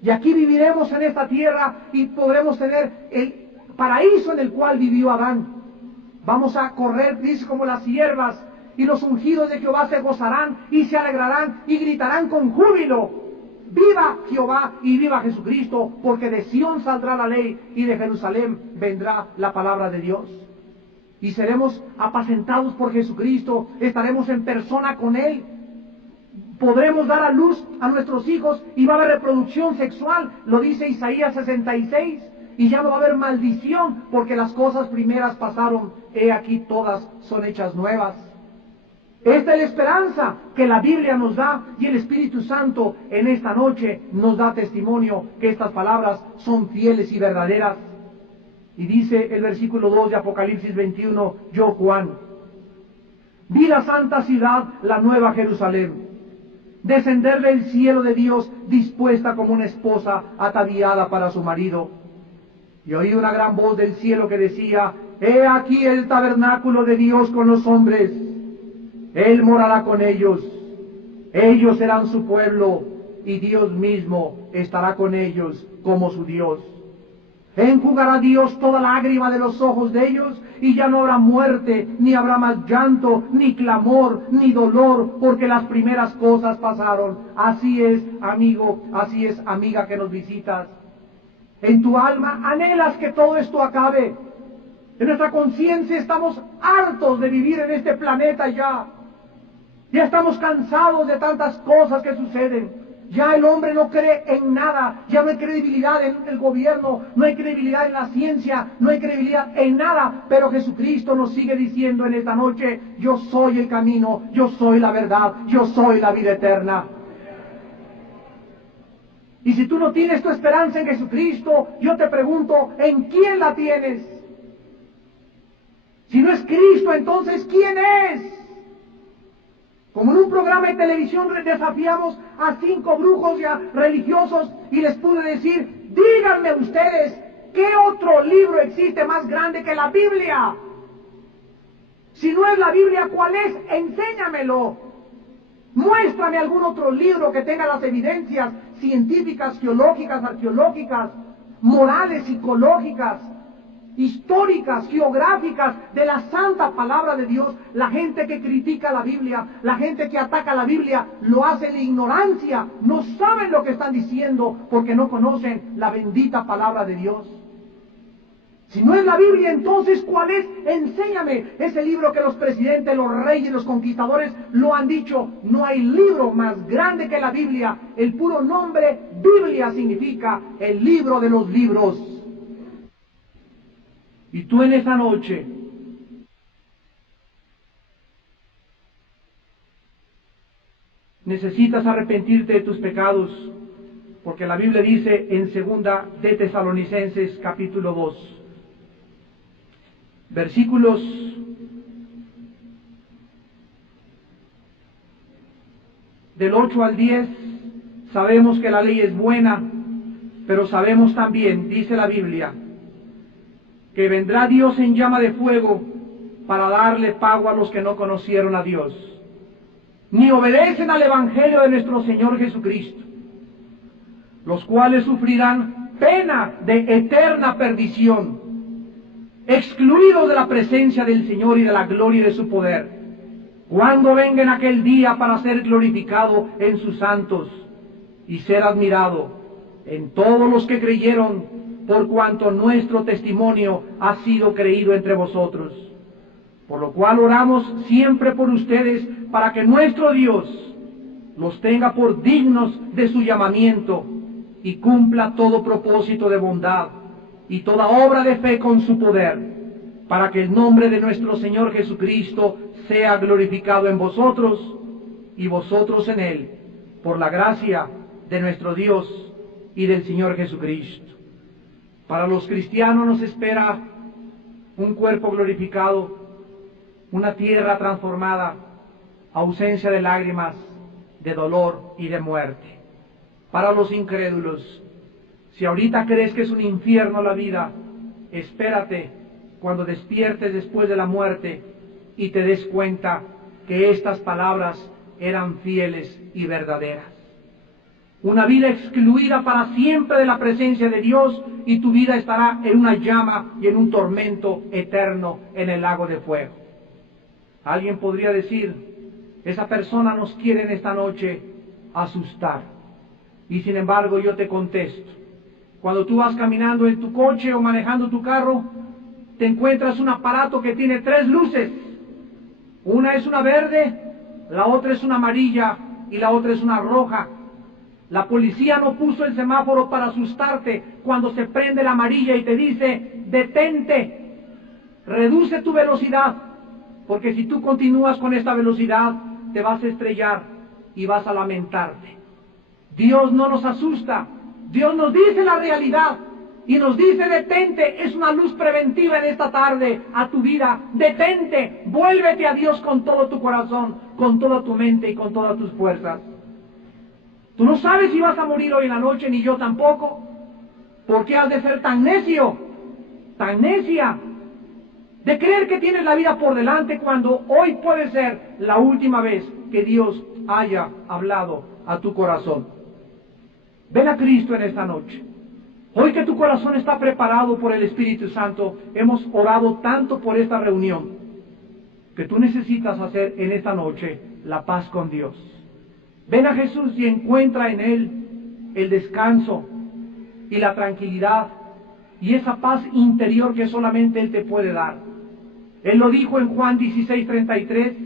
Y aquí viviremos en esta tierra y podremos tener el paraíso en el cual vivió Adán. Vamos a correr, dice, como las hierbas, y los ungidos de Jehová se gozarán y se alegrarán y gritarán con júbilo: viva Jehová y viva Jesucristo, porque de Sión saldrá la ley y de Jerusalén vendrá la palabra de Dios. Y seremos apacentados por Jesucristo, estaremos en persona con Él, podremos dar a luz a nuestros hijos y va a haber reproducción sexual, lo dice Isaías 66, y ya no va a haber maldición, porque las cosas primeras pasaron, he aquí todas son hechas nuevas. Esta es la esperanza que la Biblia nos da, y el Espíritu Santo en esta noche nos da testimonio que estas palabras son fieles y verdaderas. Y dice el versículo 2 de Apocalipsis 21, yo Juan, vi la santa ciudad, la nueva Jerusalén, descender del cielo de Dios, dispuesta como una esposa ataviada para su marido. Y oí una gran voz del cielo que decía: he aquí el tabernáculo de Dios con los hombres. Él morará con ellos. Ellos serán su pueblo y Dios mismo estará con ellos como su Dios. Enjugará Dios toda lágrima de los ojos de ellos, y ya no habrá muerte, ni habrá más llanto, ni clamor, ni dolor, porque las primeras cosas pasaron. Así es, amigo, así es, amiga, que nos visitas. En tu alma anhelas que todo esto acabe. En nuestra conciencia estamos hartos de vivir en este planeta ya. Ya estamos cansados de tantas cosas que suceden. Ya el hombre no cree en nada, ya no hay credibilidad en el gobierno, no hay credibilidad en la ciencia, no hay credibilidad en nada, pero Jesucristo nos sigue diciendo en esta noche: yo soy el camino, yo soy la verdad, yo soy la vida eterna. Y si tú no tienes tu esperanza en Jesucristo, yo te pregunto, ¿en quién la tienes? Si no es Cristo, entonces ¿quién es? Como en un programa de televisión desafiamos a 5 brujos ya religiosos y les pude decir: díganme ustedes, ¿qué otro libro existe más grande que la Biblia? Si no es la Biblia, ¿cuál es? Enséñamelo. Muéstrame algún otro libro que tenga las evidencias científicas, geológicas, arqueológicas, morales, psicológicas, históricas, geográficas, de la santa palabra de Dios. La gente que critica la Biblia, la gente que ataca la Biblia, lo hace en ignorancia, no saben lo que están diciendo porque no conocen la bendita palabra de Dios. Si no es la Biblia, entonces ¿cuál es? Enséñame ese libro que los presidentes, los reyes, los conquistadores lo han dicho. No hay libro más grande que la Biblia. El puro nombre Biblia significa el libro de los libros. Y tú en esta noche necesitas arrepentirte de tus pecados, porque la Biblia dice en 2 de Tesalonicenses capítulo 2, versículos del 8 al 10, sabemos que la ley es buena, pero sabemos también, dice la Biblia, que vendrá Dios en llama de fuego para darle pago a los que no conocieron a Dios, ni obedecen al Evangelio de nuestro Señor Jesucristo, los cuales sufrirán pena de eterna perdición, excluidos de la presencia del Señor y de la gloria de su poder, cuando venga en aquel día para ser glorificado en sus santos y ser admirado en todos los que creyeron, por cuanto nuestro testimonio ha sido creído entre vosotros. Por lo cual oramos siempre por ustedes, para que nuestro Dios los tenga por dignos de su llamamiento y cumpla todo propósito de bondad y toda obra de fe con su poder, para que el nombre de nuestro Señor Jesucristo sea glorificado en vosotros y vosotros en Él, por la gracia de nuestro Dios y del Señor Jesucristo. Para los cristianos nos espera un cuerpo glorificado, una tierra transformada, ausencia de lágrimas, de dolor y de muerte. Para los incrédulos, si ahorita crees que es un infierno la vida, espérate cuando despiertes después de la muerte y te des cuenta que estas palabras eran fieles y verdaderas. Una vida excluida para siempre de la presencia de Dios, y tu vida estará en una llama y en un tormento eterno en el lago de fuego. Alguien podría decir: esa persona nos quiere en esta noche asustar. Y sin embargo yo te contesto: cuando tú vas caminando en tu coche o manejando tu carro, te encuentras un aparato que tiene 3 luces. Una es una verde, la otra es una amarilla y la otra es una roja. La policía no puso el semáforo para asustarte cuando se prende la amarilla y te dice: detente, reduce tu velocidad, porque si tú continúas con esta velocidad te vas a estrellar y vas a lamentarte. Dios no nos asusta, Dios nos dice la realidad y nos dice: detente. Es una luz preventiva en esta tarde a tu vida. Detente, vuélvete a Dios con todo tu corazón, con toda tu mente y con todas tus fuerzas. Tú no sabes si vas a morir hoy en la noche, ni yo tampoco. ¿Por qué has de ser tan necio, tan necia, de creer que tienes la vida por delante cuando hoy puede ser la última vez que Dios haya hablado a tu corazón? Ven a Cristo en esta noche. Hoy que tu corazón está preparado por el Espíritu Santo, hemos orado tanto por esta reunión, que tú necesitas hacer en esta noche la paz con Dios. Ven a Jesús y encuentra en Él el descanso y la tranquilidad y esa paz interior que solamente Él te puede dar. Él lo dijo en Juan 16:33,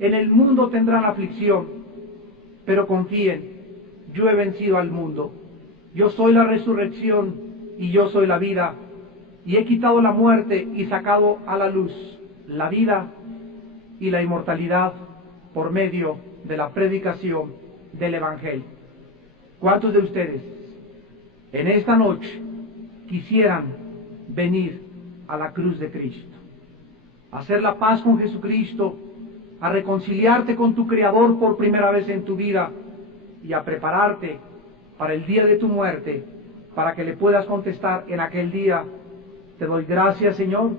en el mundo tendrán aflicción, pero confíen, yo he vencido al mundo. Yo soy la resurrección y yo soy la vida, y he quitado la muerte y sacado a la luz la vida y la inmortalidad por medio de la predicación del Evangelio. ¿Cuántos de ustedes en esta noche quisieran venir a la cruz de Cristo, a hacer la paz con Jesucristo, a reconciliarte con tu Creador por primera vez en tu vida y a prepararte para el día de tu muerte, para que le puedas contestar en aquel día: te doy gracias, Señor,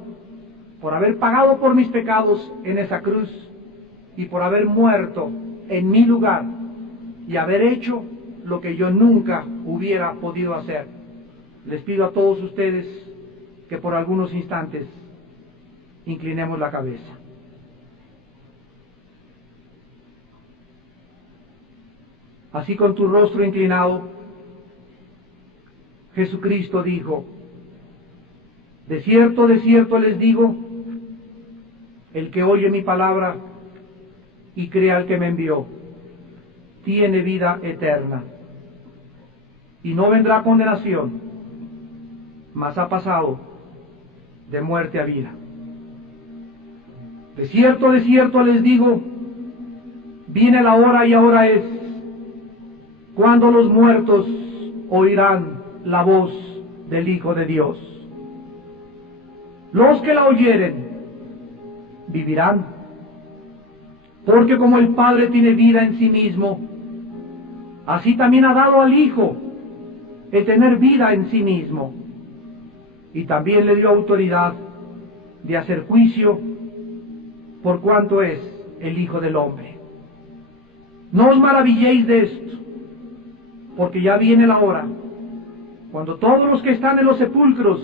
por haber pagado por mis pecados en esa cruz y por haber muerto en mi lugar y haber hecho lo que yo nunca hubiera podido hacer? Les pido a todos ustedes que por algunos instantes inclinemos la cabeza. Así, con tu rostro inclinado, Jesucristo dijo: de cierto les digo, el que oye mi palabra y crea al que me envió, tiene vida eterna, y no vendrá condenación, mas ha pasado de muerte a vida. De cierto les digo, viene la hora y ahora es, cuando los muertos oirán la voz del Hijo de Dios. Los que la oyeren vivirán, porque como el Padre tiene vida en sí mismo, así también ha dado al Hijo el tener vida en sí mismo, y también le dio autoridad de hacer juicio por cuanto es el Hijo del Hombre. No os maravilléis de esto, porque ya viene la hora cuando todos los que están en los sepulcros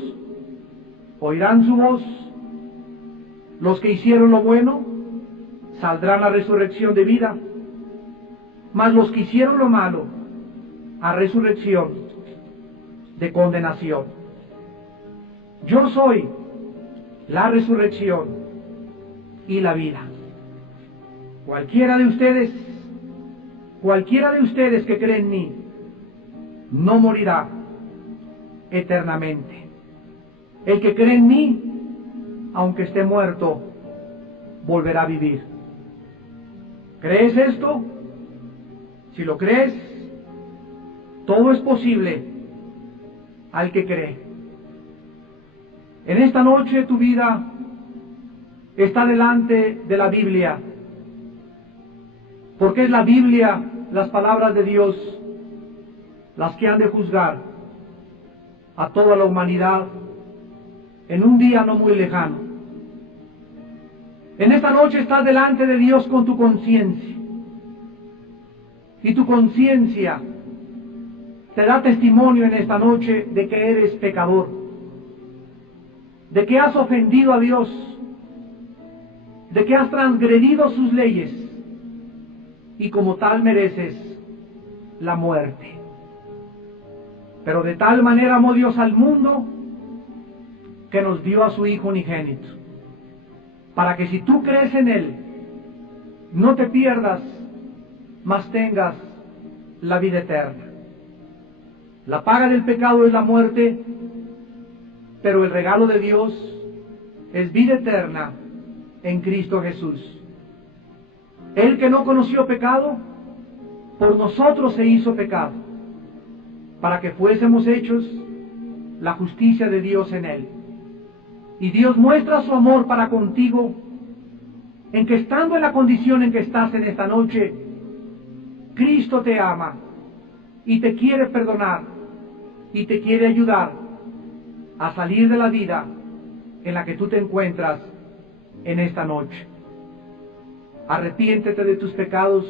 oirán su voz. Los que hicieron lo bueno saldrán a resurrección de vida, mas los que hicieron lo malo a resurrección de condenación. Yo soy la resurrección y la vida. Cualquiera de ustedes que cree en mí, no morirá eternamente. El que cree en mí, aunque esté muerto, volverá a vivir. ¿Crees esto? Si lo crees, todo es posible al que cree. En esta noche tu vida está delante de la Biblia, porque es la Biblia, las palabras de Dios, las que han de juzgar a toda la humanidad en un día no muy lejano. En esta noche estás delante de Dios con tu conciencia, y tu conciencia te da testimonio en esta noche de que eres pecador, de que has ofendido a Dios, de que has transgredido sus leyes, y como tal mereces la muerte. Pero de tal manera amó Dios al mundo que nos dio a su Hijo unigénito, para que si tú crees en Él, no te pierdas, mas tengas la vida eterna. La paga del pecado es la muerte, pero el regalo de Dios es vida eterna en Cristo Jesús. Él que no conoció pecado, por nosotros se hizo pecado, para que fuésemos hechos la justicia de Dios en Él. Y Dios muestra su amor para contigo, en que estando en la condición en que estás en esta noche, Cristo te ama y te quiere perdonar y te quiere ayudar a salir de la vida en la que tú te encuentras en esta noche. Arrepiéntete de tus pecados,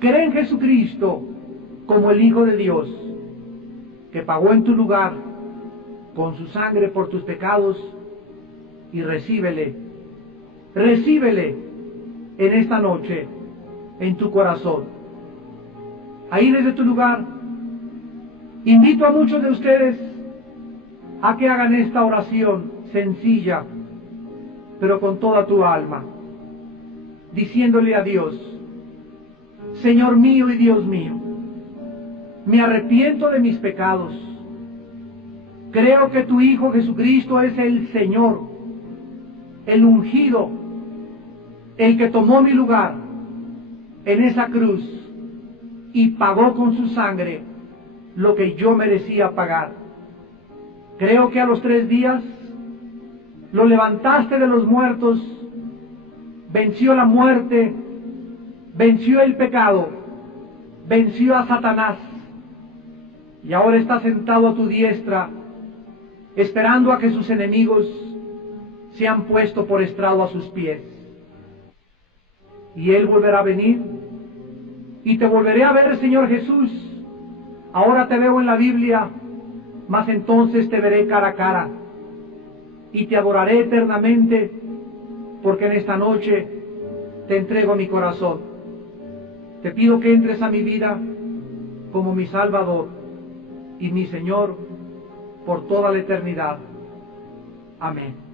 cree en Jesucristo como el Hijo de Dios que pagó en tu lugar con su sangre por tus pecados, y recíbele en esta noche en tu corazón. Ahí desde tu lugar, invito a muchos de ustedes a que hagan esta oración sencilla, pero con toda tu alma, diciéndole a Dios: Señor mío y Dios mío, me arrepiento de mis pecados. Creo que tu Hijo Jesucristo es el Señor, el ungido, el que tomó mi lugar en esa cruz y pagó con su sangre lo que yo merecía pagar. Creo que a los 3 días lo levantaste de los muertos, venció la muerte, venció el pecado, venció a Satanás, y ahora está sentado a tu diestra, esperando a que sus enemigos sean puestos por estrado a sus pies. Y Él volverá a venir, y te volveré a ver, Señor Jesús. Ahora te veo en la Biblia, mas entonces te veré cara a cara, y te adoraré eternamente, porque en esta noche te entrego mi corazón. Te pido que entres a mi vida como mi Salvador y mi Señor por toda la eternidad. Amén.